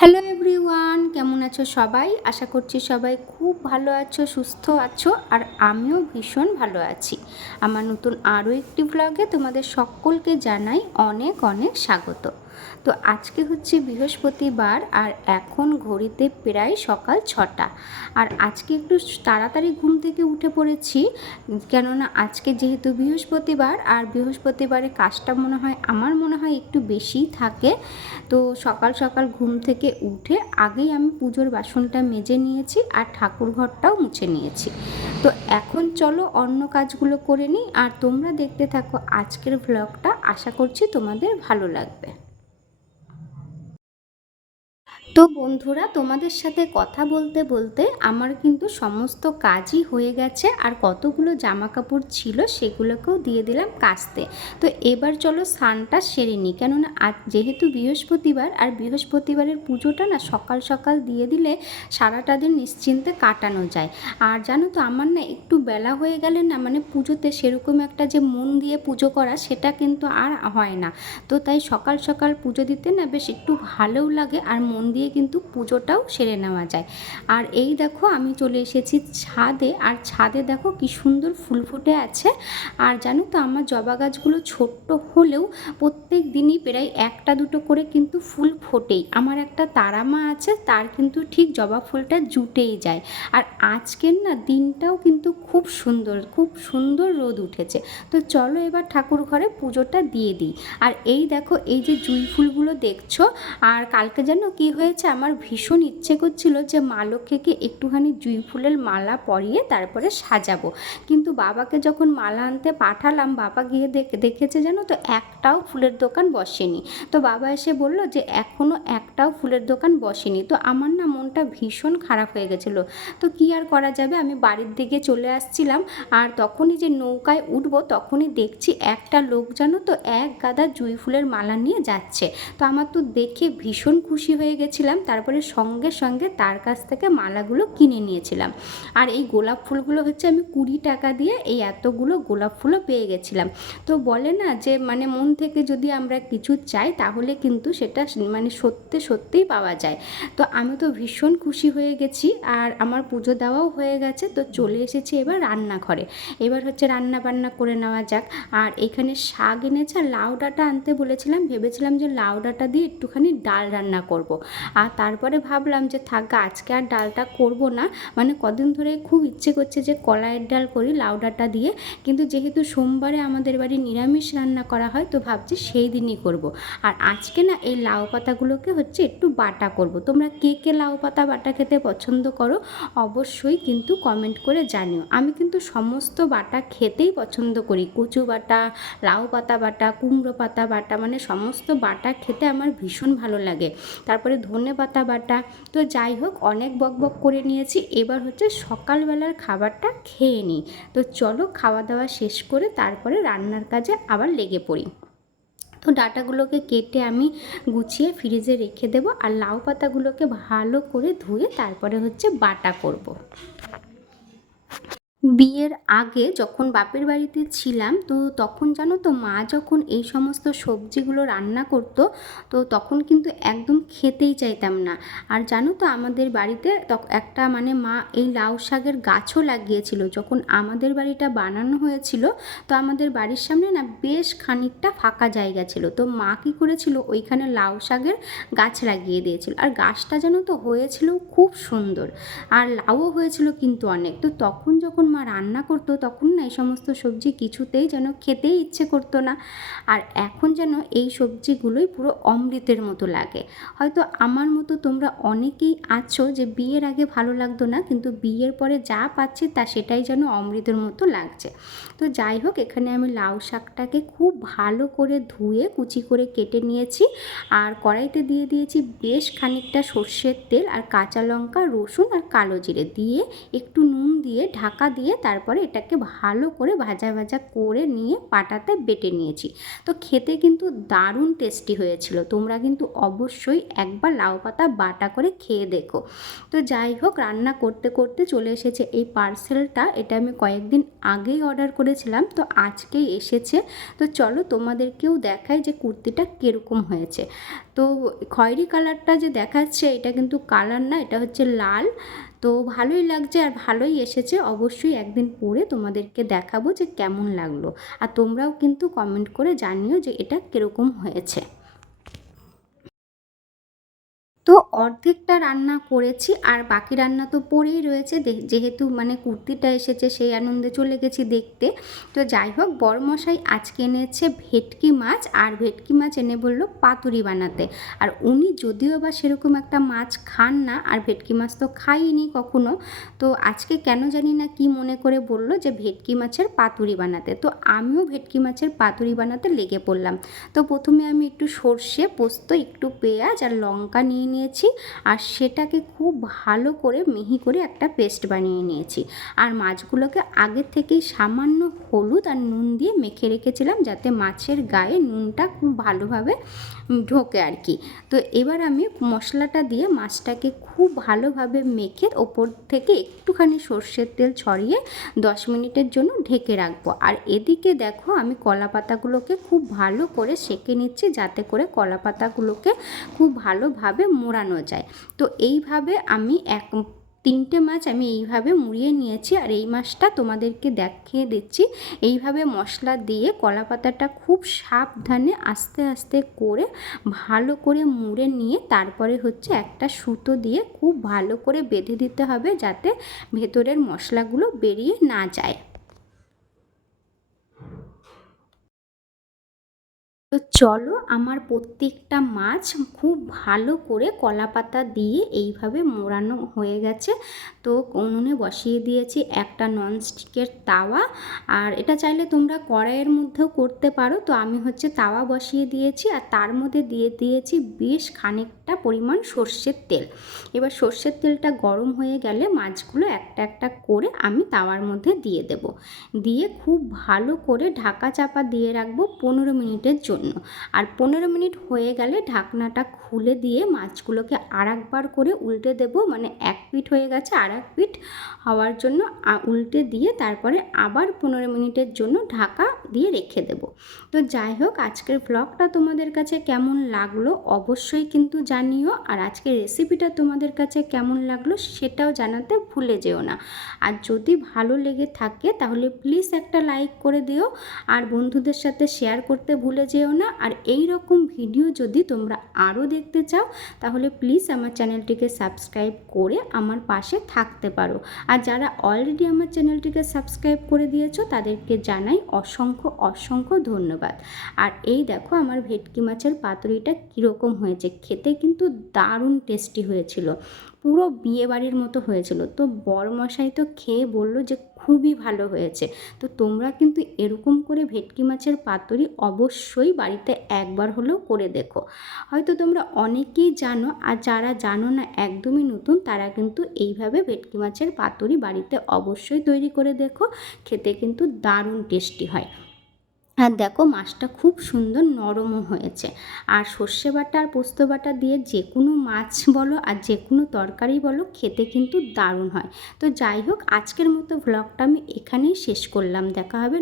Hello everyone, কেমন আছো সবাই? আশা করছি সবাই খুব ভালো আছো, সুস্থ আছো, আর আমিও ভীষণ ভালো আছি। আমার নতুন আরও একটি ব্লগে তোমাদের সকলকে জানাই অনেক অনেক স্বাগত। তো আজকে হচ্ছে বৃহস্পতিবার আর এখন ঘড়িতে প্রায় সকাল ছটা। আর আজকে একটু তাড়াতাড়ি ঘুম থেকে উঠে পড়েছি, কেননা আজকে যেহেতু বৃহস্পতিবার আর বৃহস্পতিবারে কাজটা মনে হয়, আমার মনে হয় একটু বেশিই থাকে। তো সকাল সকাল ঘুম থেকে উঠে আগেই আমি পুজোর বাসনটা মেজে নিয়েছি আর ঠাকুর ঘরটাও মুছে নিয়েছি। তো এখন চলো অন্য কাজগুলো করে নিই, আর তোমরা দেখতে থাকো আজকের ভ্লগটা আশা করছি তোমাদের ভালো লাগবে। তো বন্ধুরা, তোমাদের সাথে কথা বলতে বলতে আমার কিন্তু সমস্ত কাজই হয়ে গেছে আর কতগুলো জামা কাপড় ছিল সেগুলোকেও দিয়ে দিলাম কাচতে। তো এবার চলো স্নানটা সেরে নিই। কেননা আজ যেহেতু বৃহস্পতিবার আর বৃহস্পতিবারের পুজোটা না সকাল সকাল দিয়ে দিলে সারাটা দিন নিশ্চিন্তে কাটানো যায়। আর জানো তো আমার না একটু বেলা হয়ে গেলে না মানে পুজোতে সেরকম একটা যে মন দিয়ে পুজো করা সেটা কিন্তু আর হয় না। তো তাই সকাল সকাল পুজো দিতে না বেশ একটু ভালোও লাগে আর মন দিয়ে কিন্তু পুজোটাও সেরে নেওয়া যায়। আর এই দেখো আমি চলে এসেছি ছাদে, আর ছাদে দেখো কি সুন্দর ফুল ফুটে আছে। আর জানো তো আমার জবা গাছগুলো ছোট্ট হলেও প্রত্যেক দিনই প্রায় একটা দুটো করে কিন্তু ফুল ফোটেই। আমার একটা তারামা আছে, তার কিন্তু ঠিক জবা ফুলটা জুটেই যায়। আর আজকের না দিনটাও কিন্তু খুব সুন্দর খুব সুন্দর রোদ উঠেছে। তো চলো এবার ঠাকুর ঘরে পুজোটা দিয়ে দিই। আর এই দেখো, এই যে জুই ফুলগুলো দেখছ, আর কালকে যেন কি হয়েছে? আমার ভীষণ ইচ্ছে করছিল যে মা লক্ষ্মীকে একটুখানি জুঁই ফুলের মালা পরিয়ে তারপরে সাজাবো। কিন্তু বাবাকে যখন মালা আনতে পাঠালাম, বাবা গিয়ে দেখেছে জানো তো, একটাও ফুলের দোকান বসেনি। তো বাবা এসে বলল যে এখনও একটাও ফুলের দোকান বসেনি। তো আমার না মনটা ভীষণ খারাপ হয়ে গেছিল। তো কি আর করা যাবে? আমি বাড়ির দিকে চলে আসছিলাম, আর তখনই যে নৌকায় উঠবো, তখনই দেখছি একটা লোক জানো তো, এক গাদা জুঁই ফুলের মালা নিয়ে যাচ্ছে। তো আমার তো দেখে ভীষণ খুশি হয়ে গেছিলাম তারপরে সঙ্গে সঙ্গে তার কাছ থেকে মালাগুলো কিনে নিয়েছিলাম। আর এই গোলাপ ফুলগুলো হচ্ছে আমি কুড়ি টাকা দিয়ে এই এতগুলো গোলাপ ফুলও পেয়ে গেছিলাম। তো বলে না যে মানে মন থেকে যদি আমরা কিছু চাই, তাহলে কিন্তু সেটা মানে সত্যি সত্যিই পাওয়া যায়। তো আমি তো ভীষণ খুশি হয়ে গেছি, আর আমার পুজো দেওয়াও হয়ে গেছে। তো চলে এসেছি এবার রান্নাঘরে। এবার হচ্ছে রান্না বান্না করে নেওয়া যাক। আর এখানে শাক এনেছে, আর লাউ ডাঁটা আনতে বলেছিলাম। ভেবেছিলাম যে লাউ ডাঁটা দিয়ে একটুখানি ডাল রান্না করব। আর তারপরে ভাবলাম যে থাক আজকে আর ডালটা করব না। মানে কদিন ধরে খুব ইচ্ছে করছে যে কলাইয়ের ডাল করি, লাউ ডাঁটা দিয়ে। কিন্তু যেহেতু সোমবারে আমাদের বাড়ি নিরামিষ রান্না করা হয়, তো ভাবছি সেই দিনই করব। আর আজকে না এই লাউ পাতাগুলোকে হচ্ছে একটু বাটা করব। তোমরা কে কে লাউ পাতা বাটা খেতে পছন্দ করো, অবশ্যই কিন্তু কমেন্ট করে জানিও। আমি কিন্তু সমস্ত বাটা খেতেই পছন্দ করি। কচু বাটা, লাউ পাতা বাটা, কুমড়ো পাতা বাটা মানে সমস্ত বাটা খেতে আমার ভীষণ ভালো লাগে। তারপরে ধনে পাতা বাটা। তো যাই হোক, অনেক বক বক করে নিয়েছি। এবার হচ্ছে সকালবেলার খাবারটা খেয়ে নিই। তো চলো খাওয়া দাওয়া শেষ করে তারপরে রান্নার কাজে আবার লেগে পড়ি। তো ডাটাগুলোকে কেটে আমি গুছিয়ে ফ্রিজে রেখে দেবো আর লাউ পাতাগুলোকে ভালো করে ধুয়ে তারপরে হচ্ছে বাটা করব। বিয়ের আগে যখন বাপের বাড়িতে ছিলাম, তো তখন জানো তো মা যখন এই সমস্ত সবজিগুলো রান্না করতো, তো তখন কিন্তু একদম খেতেই চাইতাম না। আর জানো তো আমাদের বাড়িতে একটা মানে মা এই লাউ শাকের গাছও লাগিয়েছিল। যখন আমাদের বাড়িটা বানানো হয়েছিল, তো আমাদের বাড়ির সামনে না বেশ খানিকটা ফাঁকা জায়গা ছিল। তো মা কী করেছিল, ওইখানে লাউ শাকের গাছ লাগিয়ে দিয়েছিল। আর গাছটা যেন তো হয়েছিল খুব সুন্দর। আর লাউও হয়েছিল কিন্তু অনেক। তো তখন যখন মা রান্না করতো, তখন না এই সমস্ত সবজি কিছুতেই যেন খেতেই ইচ্ছে করতো না। আর এখন যেন এই সবজিগুলোই পুরো অমৃতের মতো লাগে। হয়তো আমার মতো তোমরা অনেকেই আছো যে বিয়ের আগে ভালো লাগতো না, কিন্তু বিয়ের পরে যা পাচ্ছি তা সেটাই যেন অমৃতের মতো লাগছে। তো যাই হোক, এখানে আমি লাউ শাকটাকে খুব ভালো করে ধুয়ে, কুচি করে কেটে নিয়েছি। আর কড়াইতে দিয়ে দিয়েছি বেশ খানিকটা সর্ষের তেল আর কাঁচা লঙ্কা, রসুন আর কালো জিরে দিয়ে একটু নুন দিয়ে ঢাকা দিয়ে তারপরে এটাকে ভালো করে ভাজা ভাজা করে নিয়ে পাটাতে বেটে নিয়েছি। তো খেতে কিন্তু দারুণ টেস্টি হয়েছিল। তোমরা কিন্তু অবশ্যই একবার লাউ পাতা বাটা করে খেয়ে দেখো। তো যাই হোক, রান্না করতে করতে চলে এসেছে এই পার্সেলটা এটা আমি কয়েকদিন আগেই অর্ডার করেছিলাম। তো আজকেই এসেছে। তো চলো তোমাদেরকেও দেখাই যে কুর্তিটা কীরকম হয়েছে। তো খয়েরি কালারটা যে দেখাচ্ছে, এটা কিন্তু কালার না, এটা হচ্ছে লাল। তো ভালোই লাগছে আর ভালোই এসেছে। অবশ্যই একদিন পরে তোমাদেরকে দেখাবো যে কেমন লাগল। আর তোমরাও কিন্তু কমেন্ট করে জানিও যে এটা কীরকম হয়েছে। তো অর্ধেকটা রান্না করেছি, আর বাকি রান্না তো পড়েই রয়েছে। যেহেতু মানে কুর্তিটা এসেছে, সেই আনন্দে চলে গেছি দেখতে। তো যাই হোক বড়মশাই আজকে এনেছে ভেটকি মাছ, আর ভেটকি মাছ এনে বলল পাতুরি বানাতে। আর উনি যদিও বা সেরকম একটা মাছ খান না, আর ভেটকি মাছ তো খাইনি কখনো, তো আজকে কেন জানি না কি মনে করে বলল যে ভেটকি মাছের পাতুরি বানাতে। তো আমিও ভেটকি মাছের পাতুরি বানাতে লেগে পড়লাম। তো প্রথমে আমি একটু সর্ষে, পোস্ত, একটু পেঁয়াজ, আর লঙ্কা নিয়ে নিয়েছি আর সেটাকে খুব ভালো করে মিহি করে একটা পেস্ট বানিয়ে নিয়েছি। আর মাছগুলোকে আগে থেকেই সামান্য হলুদ আর নুন দিয়ে মেখে রেখেছিলাম যাতে মাছের গায়ে নুনটা খুব ভালোভাবে ঢোকে আর কি। তো এবার আমি মশলাটা দিয়ে মাছটাকে খুব ভালোভাবে মেখে ওপর থেকে একটুখানি সর্ষের তেল ছড়িয়ে দশ মিনিটের জন্য ঢেকে রাখব। আর এদিকে দেখো আমি কলা পাতাগুলোকে খুব ভালো করে সেঁকে নিচ্ছি যাতে করে কলা পাতাগুলোকে খুব ভালোভাবে মোড়ানো যায়। তো এইভাবে আমি এক, তিনটে মাছ আমি এইভাবে মুড়িয়ে নিয়েছি আর এই মাছটা তোমাদেরকে দেখিয়ে দিচ্ছি। এইভাবে মশলা দিয়ে কলা পাতাটা খুব সাবধানে আস্তে আস্তে করে ভালো করে মুড়ে নিয়ে তারপরে হচ্ছে একটা সুতো দিয়ে খুব ভালো করে বেঁধে দিতে হবে যাতে ভেতরের মশলাগুলো বেরিয়ে না যায়। তো চলো আমার প্রত্যেকটা মাছ খুব ভালো করে কলা পাতা দিয়ে এইভাবে মোড়ানো হয়ে গেছে। তো উনুনে বসিয়ে দিয়েছি একটা ননস্টিকের তাওয়া। আর এটা চাইলে তোমরা কড়াইয়ের মধ্যেও করতে পারো। তো আমি হচ্ছে তাওয়া বসিয়ে দিয়েছি আর তার মধ্যে দিয়ে দিয়েছি বেশ খানিকটা পরিমাণ সর্ষের তেল। এবার সর্ষের তেলটা গরম হয়ে গেলে মাছগুলো একটা একটা করে আমি তাওয়ার মধ্যে দিয়ে দেব। দিয়ে খুব ভালো করে ঢাকা চাপা দিয়ে রাখব পনেরো মিনিটের জন্য। আর পনেরো মিনিট হয়ে গেলে ঢাকনাটা খুলে দিয়ে মাছগুলোকে আর একবার করে উল্টে দেব। মানে এক পিঠ হয়ে গেছে আর এক পিঠ হওয়ার জন্য উল্টে দিয়ে তারপরে আবার পনেরো মিনিটের জন্য ঢাকা দিয়ে রেখে দেব। তো যাই হোক, আজকের ব্লগটা তোমাদের কাছে কেমন লাগল অবশ্যই কিন্তু জানিও। আর আজকের রেসিপিটা তোমাদের কাছে কেমন লাগল সেটাও জানাতে ভুলে যেও না। আর যদি ভালো লেগে থাকে তাহলে প্লিজ একটা লাইক করে দিও। আর বন্ধুদের সাথে শেয়ার করতে ভুলে যেও না। আর এই রকম ভিডিও যদি তোমরা আরও দেখতে চাও, তাহলে প্লিজ আমার চ্যানেলটিকে সাবস্ক্রাইব করে আমার পাশে থাকতে পারো। আর যারা অলরেডি আমার চ্যানেলটিকে সাবস্ক্রাইব করে দিয়েছ, তাদেরকে জানাই অসংখ্য অসংখ্য ধন্যবাদ। আর এই দেখো আমার ভেটকি মাছের পাতুরিটা কীরকম হয়েছে। খেতে কিন্তু দারুণ টেস্টি হয়েছিল। পুরো বিয়ে বাড়ির মতো হয়েছিল। তো বড়মশাই তো খেয়ে বলল যে খুবই ভালো হয়েছে। তো তোমরা কিন্তু এরকম করে ভেটকি মাছের পাতুরি অবশ্যই বাড়িতে একবার হলেও করে দেখো। হয়তো তোমরা অনেকেই জানো, আর যারা জানো না একদমই নতুন, তারা কিন্তু এইভাবে ভেটকি মাছের পাতুরি বাড়িতে অবশ্যই তৈরি করে দেখো। খেতে কিন্তু দারুণ টেস্টি হয়। আর দেখো মাছটা খুব সুন্দর নরমও হয়েছে। আর সর্ষে বাটা আর পোস্ত বাটা দিয়ে যে কোনো মাছ বলো আর যে কোনো তরকারি বলো খেতে কিন্তু দারুণ হয়। তো যাই হোক, আজকের মতো ভ্লগটা আমি এখানেই শেষ করলাম। দেখা হবে